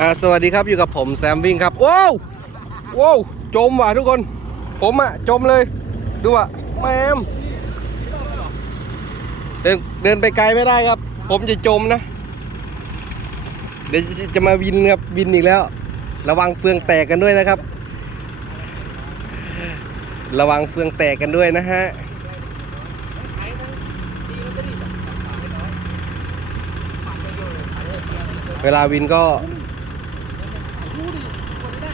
อ่าสวัสดีครับอยู่กับผมแซมวิ่งครับว้าวว้าวจมว่ะทุกคน ผมอะจมเลย ดูอะแมมเดินเดินไปไกลไม่ได้ครับ ผมจะจมนะ เดี๋ยวจะมาวินครับวินอีกแล้ว ระวังเฟืองแตกกันด้วยนะครับ ระวังเฟืองแตกกันด้วยนะฮะเวลาวินก็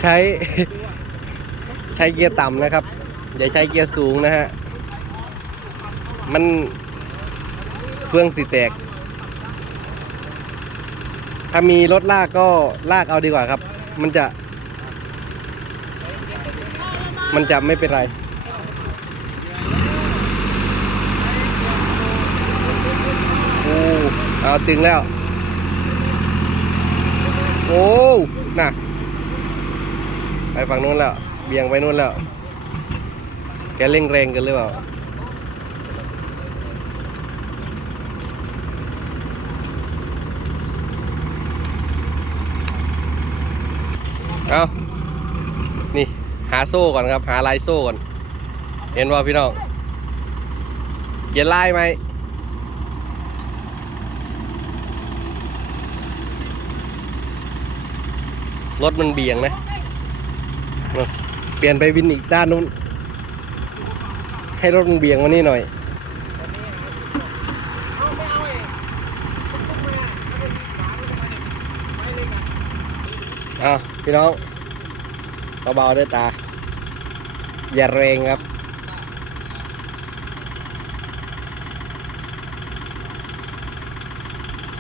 ใช้ ใช้เกียร์ต่ำนะครับ อย่าใช้เกียร์สูงนะฮะ มันเฟืองสีแตก ถ้ามีรถลากก็ลากเอาดีกว่าครับ มันจะ มันจะไม่เป็นไรโอ้เอาตึงแล้ว โอ้ น่ะ ฝั่งนู้นแล้ว เบี่ยงไปนู้นแล้ว แกเร่งแรงกันหรือเปล่า เอานี่ หาโซ่ก่อนครับ หาลายโซ่ก่อน เห็นว่าพี่น้องเขียนลายไหมรถมันเบี่ยงนะ เปลี่ยนไปวินอีกด้านนู้น ให้รถมันเบี่ยงมานี่หน่อยเอาพี่น้องเบาๆด้วยตา อย่าแรงครับ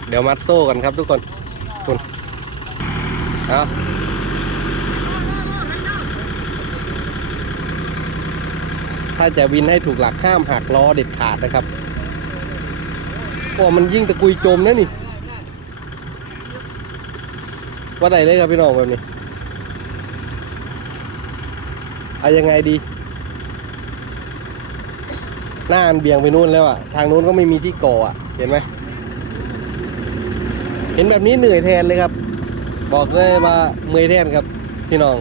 เดี๋ยวมัดโซ่กันครับทุกคนคุณเอา ถ้าจะวินให้ถูกหลักห้ามหักล้อเด็ดขาดนะครับเพราะมันยิ่งตะกุยจมนะนี่ว่าไหนเลยครับพี่น้องแบบนี้เอายังไงดี หน้ามันเบี่ยงไปนู่นแล้วอะทางนู้นก็ไม่มีที่ก่ออะเห็นไหมเห็นแบบนี้เหนื่อยแทนเลยครับ บอกเลยว่าเมื่อยแทนครับพี่น้อง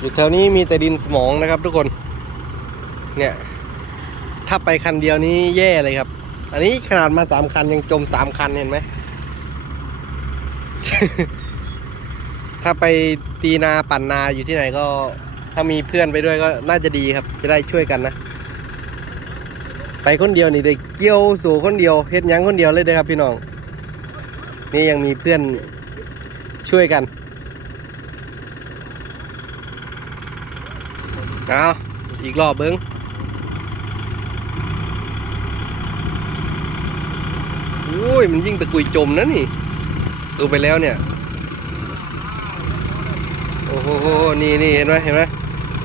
อยู่แถวนี้มีแต่ดินสมองนะครับทุกคน เนี่ย ถ้าไปคันเดียวนี้แย่เลยครับ อันนี้ขนาดมาสามคันยังจมสามคันเห็นไหม ถ้าไปตีนาปั่นนาอยู่ที่ไหนก็ ถ้ามีเพื่อนไปด้วยก็น่าจะดีครับ จะได้ช่วยกันนะ ไปคนเดียวนี่ได้เกี่ยวสู่คนเดียวเฮ็ดยังคนเดียวเลยเด้ครับพี่น้อง นี่ยังมีเพื่อนช่วยกัน เอาอีกรอบเบิ้งโอ้ย มันยิ่งตะกุยจมนะนี่ ดูไปแล้วเนี่ย โอ้โห นี่นี่เห็นไหมเห็นไหม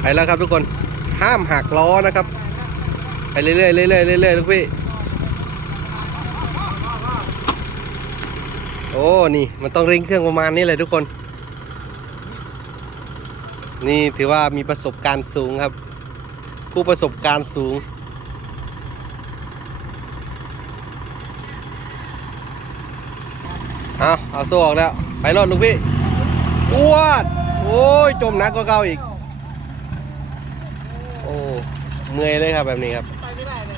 ไปแล้วครับทุกคน ห้ามหักล้อนะครับ ไปเรื่อยๆเรื่อยๆเรื่อยๆลูกพี่ โอ้ นี่ มันต้องเร่งเครื่องประมาณนี้เลยทุกคน นี่ถือว่ามีประสบการณ์สูงครับ ผู้ประสบการณ์สูง เอาเอาโซ่ออกแล้ว ไปรอดลูกพี่อ้วด โอ้ย จมนักกว่าเก่าอีก โอ้เมื่อยเลยครับแบบนี้ครับไปไม่ได้เลย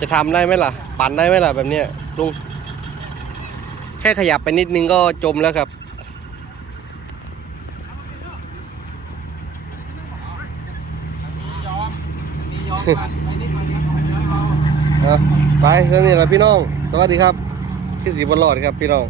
จะทำได้ไหมล่ะ ปั่นได้ไหมล่ะแบบเนี้ยลุง แค่ขยับไปนิดนึงก็จมแล้วครับ ยอมมียอมกันไปนิดหน่อยครับ เอา ไปเท่านี้แหละพี่น้อง สวัสดีครับที่สีบนหลอดครับพี่น้อง